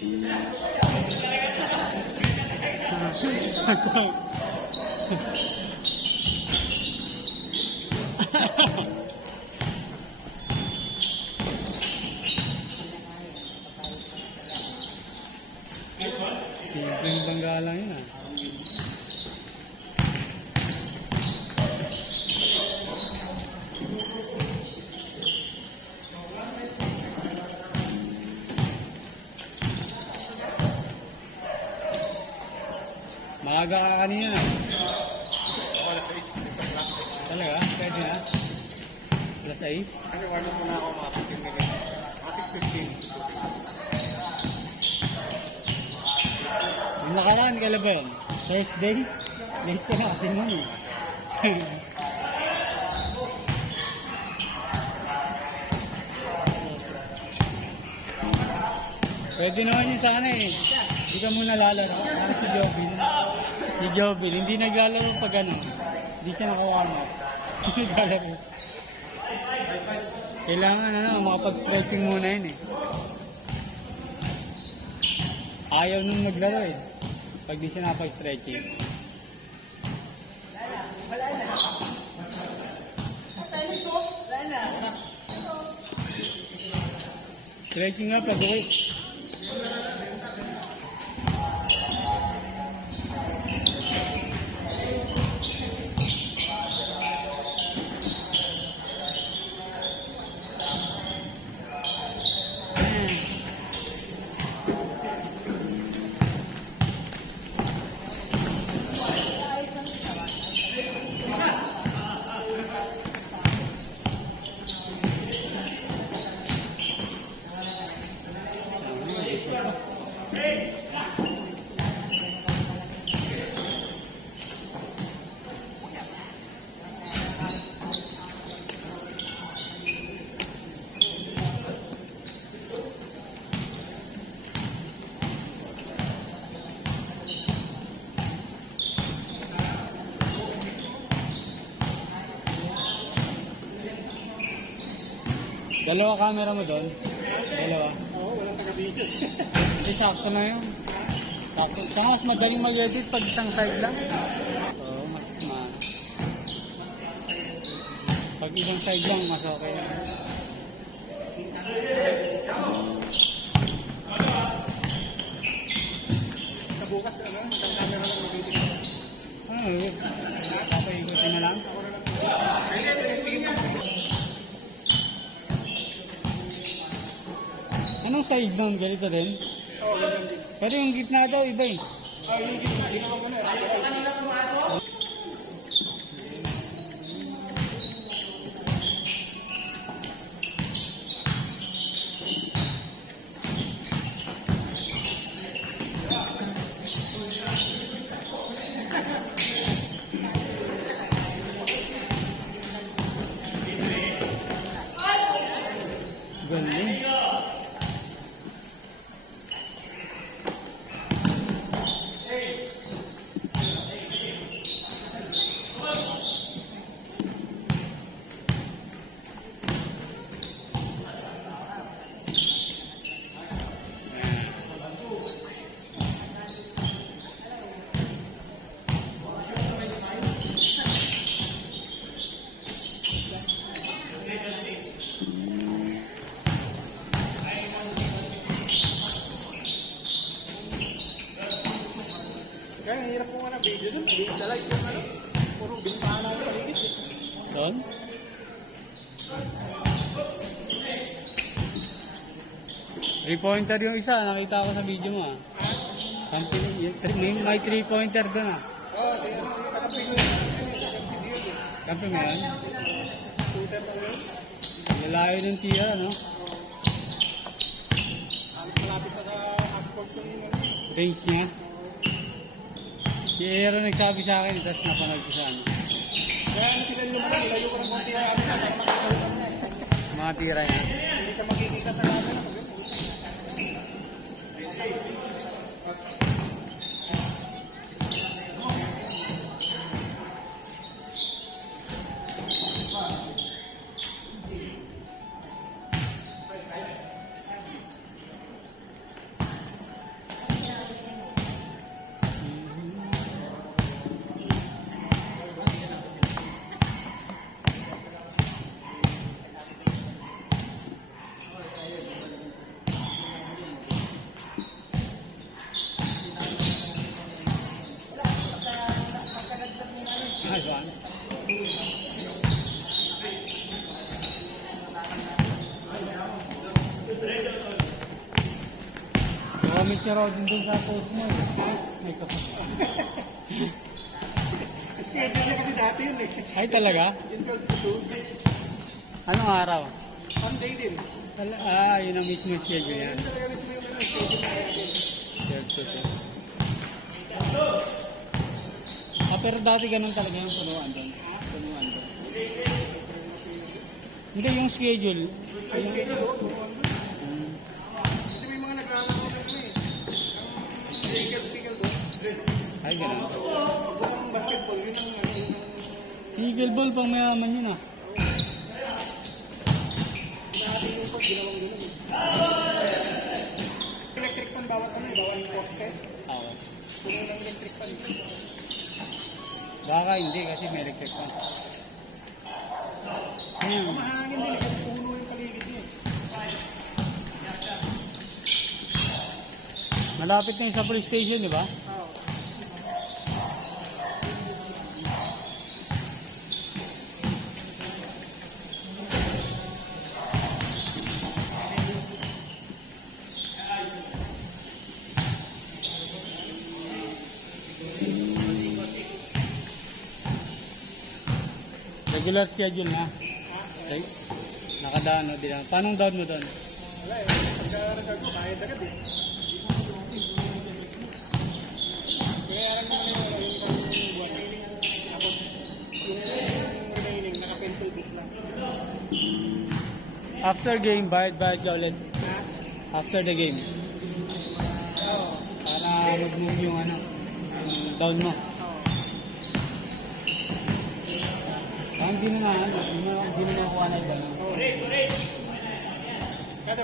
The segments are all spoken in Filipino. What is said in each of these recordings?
Simpleng bangga lang yun ah. Maaga ka kanina. Talaga? Pwede na? Alas 6? Ano, warm up muna ako mga 15 minutes. Mga 6:15. Yung nakaraan, kailan ba yun? Thursday? Late ka na kasi nun eh. Pwede naman yun sana eh. Hindi ka muna lalaro. Parang si Jobin. Si Jobin, hindi naglalaro pag ano. Hindi siya nakawarm up. Hindi naglalaro. Kailangan ano, makapag-stretching muna yun eh. Ayaw nung naglaro eh. Pag di siya nakapag-stretching. Stretching nga pag-uwi. Dalawa camera mo doon? Dalawa? Oo, walang taga-video. Kasi sakto na yun. Sakto. Saka mas madaling mag-edit pag isang side lang. Oo, pag isang side lang, mas okay na. Sa bukas, ano, isang camera lang mag-video. Papaikutin na lang. Anong side nun? Ganito din? Oo, ganyan din. Pero yung gitna daw, iba eh. Yung ginawa mo na. Galing. Kaya hirap ko nga na video dun. Hindi na like yung ano. Puro bintana na paligid. Doon? Three-pointer yung isa, nakita ko sa video mo ah. May three-pointer doon ah. Oo, di ano, kakapi ko yun. Kampi mo yan? Shooter na yun. Lalayo ng tira, no? Malapit na sa half-court yung ano. Range niya. Si Aaron nagsabi sa akin, tapos napanood ko sa ano. Kaya ano sila yung mga nilayo ko ng konti na ano, para makakita mo. Mga tira niya. Hindi ka makikita sa lahat na. Nakamit siya raw din sa post mo eh. May kapag. Schedule niya kasi dati yun eh. Ay talaga? Yung 12 to 2. Anong araw? Monday din. Yun ang mismo yung schedule yan. Yan talaga rin yung schedule natin. Pero dati ganun talaga yung punuan doon. Punuan doon. Hindi yung schedule. Ay, Yung, schedule oh. Hmm. Kasi may mga naglalaro na kami eh. Ang legal doon. Ay, ganun. Ang basketball, yun ang Eagle ball pang mayaman yun ah. dati yung pag ginawang gano'n eh. Electric fan bawat ano eh, bawat poste. Oo. Puno ng electric fan. Baka hindi kasi may electric fan. Ayan. Mahangin din eh, kasi puno yung paligid niya eh. Malapit na yung sa police station, di ba? Oo. Regular schedule na. Okay. Nakadaan mo din. Paano down mo doon? Wala eh, pagka nagagawa, kahit agad eh. Kaya alam mo na yung buwan. Tapos, yung remaining, naka-pencil book lang. After game, bayad ka ulit. Ha? After the game. Oo. Para mag-move yung ano, yung down mo. Oo. Hindi na hindi na nakuha na iba. No? Oo. Kada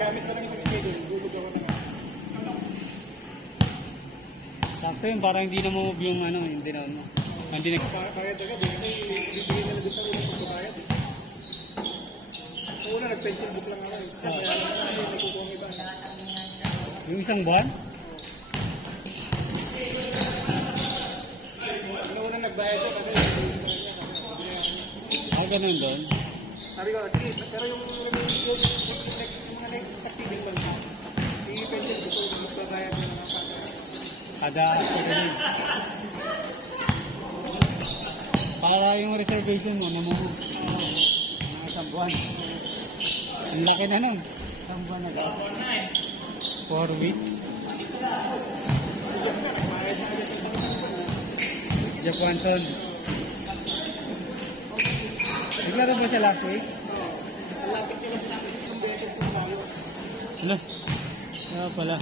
gamit ko lang yung schedule, gulog ako na nga. Sakto yun, parang hindi na move yung ano, yung dinaon mo. Hindi na... Bayad agad eh, kasi bibigyan na lang din sa ulang pagbabayad eh. Una, nag-pencil book lang ako eh. Kaya may kukuha ng iba. Yung isang buwan? Una nagbayad ko kasi Ganun doon. sabi ko, sige, pero yung remaining ko, yung mga next activity ko na, i-pencil book ko, magbabayad na naman pa. Kada ganun. Para yung reservation mo, namumove. Mga isang buwan. Ang laki na nun. Isang buwan na daw. 4 weeks. Jeff Wanson. Naglaro ba siya last week? Ano? Kaya pala.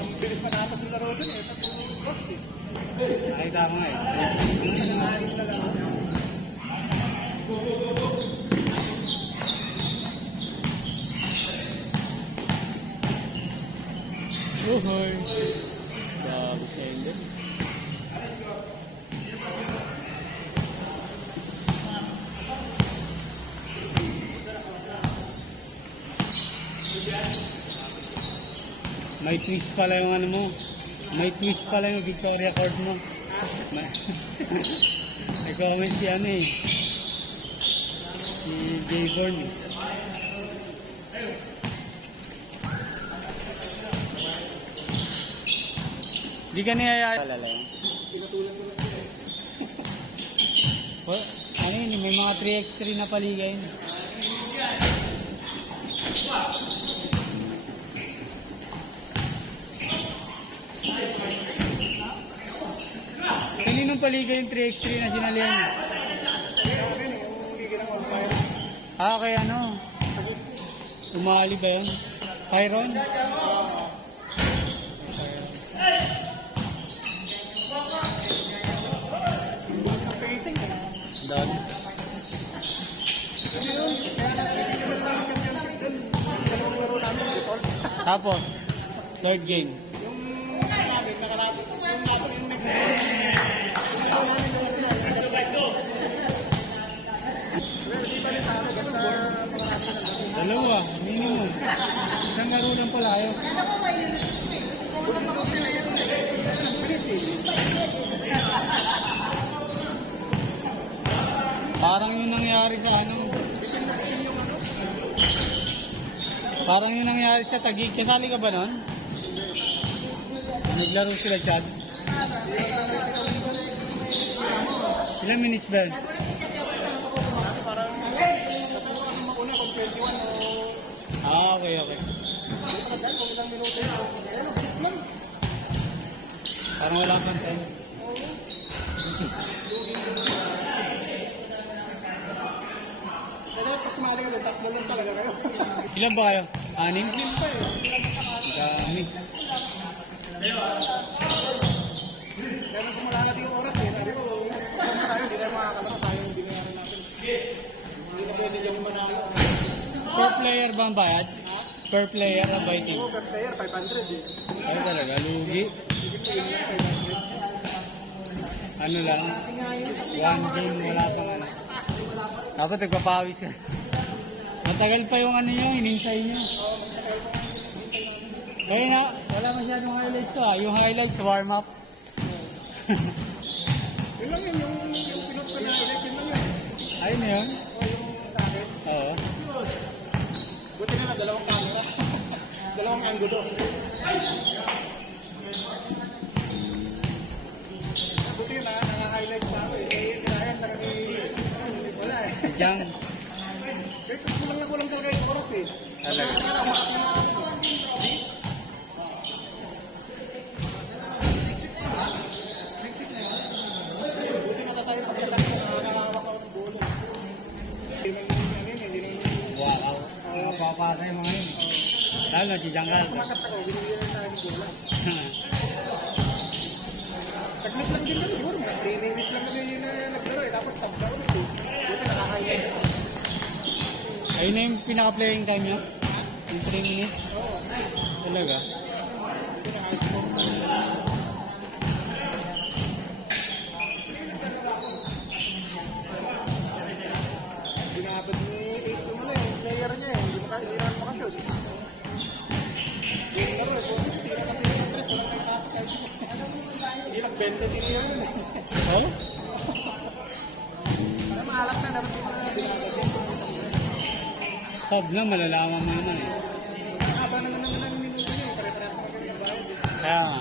Ang bilis matapos yung laro dun eh, pati yung cross eh. Nakita ko nga eh. Uhoy. Grabe siya hindi. May twist pala yung ano mo. May twist pala yung Victoria Cord mo. May comment si ano eh. Si Jayborn eh. Di ka niyaya. Pinatulan ko lang sila eh. Ano yun, may mga 3x3 na paligay. Kaninong paligay yung 3x3 na sinalihan niya? Kaya ako rin eh, yung hindi ka lang on-fire. Kay ano? Umali ba yun? Tyron? Ang pacing eh. Doon. Kasi yun, kaya nagkikita lang namin kasi yung dalawang laro namin, default. Tapos, third game. Yung namin, nakalapit. Yung natin yung next well, di ba rin sa akin, basta pangalapit na lang. Dalawa, minimum. Isang laro lang pala yun. Parang yung nangyari sa ano. Parang yung nangyari sa Taguig. Kasali ka ba nun? Naglaro sila, Chad. Ilang minutes ba? Parang mauna kung 21 o... Ah, okay, okay. Kung ilang minuto yun. Parang walang content. Kaya pag sumali ka doon, tatlo lang talaga kayo. Ilan ba kayo? 6? Limpa eh. Dami. Kaya nung sumala natin yung oras eh. Sabi ko, kasama tayo, hindi tayo makakalaro. Tayo yung binayaran natin. Hindi na pwede yung manalo. Per player ba ang bayad? Per player ang biting? Oo, per player, 500 eh. Ay talaga, lugi. Ano lang? One game, wala pang ano. Dapat nagpapawis ka. Matagal pa yung ano nyo, hinintay nyo. Kaya na, wala masyadong highlights to ah. Yung highlights, warm up. Yun lang yun, yung pinot ko na highlight, yun lang yun. Ayun na yun? O yung sa akin. Oo. Buti na dalawang camera. Dalawang angulo. Buti na, naka-highlight pa ako eh. Eh, kaya wala eh. Diyan. Kahit kulang na kulang talaga yung oras eh. Talaga. Buti na tayo pagkatapos na nakakawak ako ng bulo. Wow. Nakapapasa yung mga yun. Lalo na si Janggal. Kumakat ako, binigyan na tayo ng bola. Saglit lang din naman siguro, mga 3 minutes lang naman yun na naglaro eh. Tapos tablaro ito. Buti nakakahilig. Ayun na yung pinaka-playing time nyo? Yung 3 minutes? Oo. Talaga? Buti nakakahilig. Binabad ni 8 mo na yung player niya eh. Hindi makashoot. Yung laro eh, kung hindi na natin yung tres, walang nakakashoot. Hindi nagbenta din yun eh. Oh? Para maalat na dapat yung binabad yun. Sab na, malalaman mo naman eh. Haba naman ang minuto niya eh. Pare-parehas naman yung bayad eh. Kaya nga.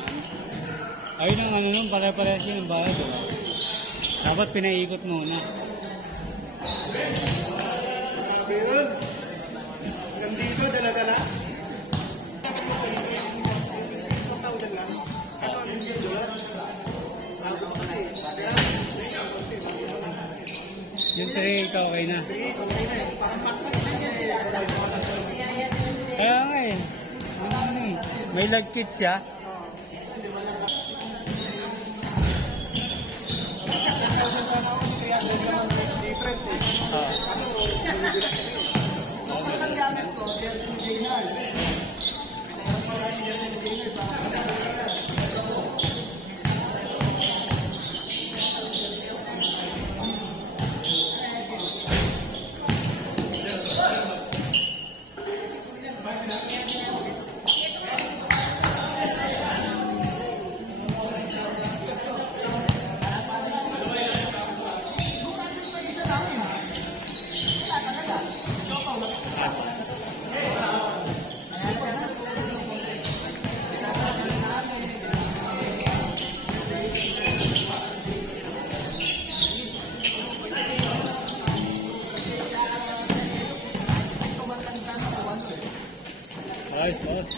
Ayun ang ano nun, pare-parehas yun ang bayad. Diba? Dapat pinaikot muna. Grabe yun. Nandito, dala-dala. 1,000 lang. Ano, $1,000? Ako na eh. Kaya, Yung 3 ikaw okay na. okay na eh. Parang pakpak na niya eh. Kaya nga eh. Ano eh. May lag kit siya. Different eh. Oo. Ang gamit ko, original. Ayos, ayos.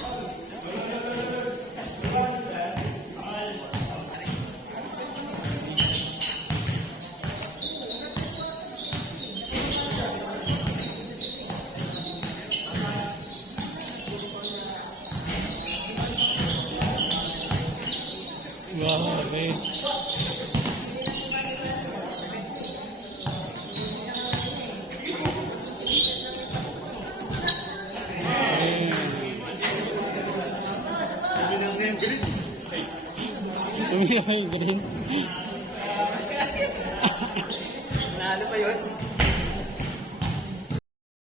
Grabe. Tumilaw yung green. Nalo pa yun?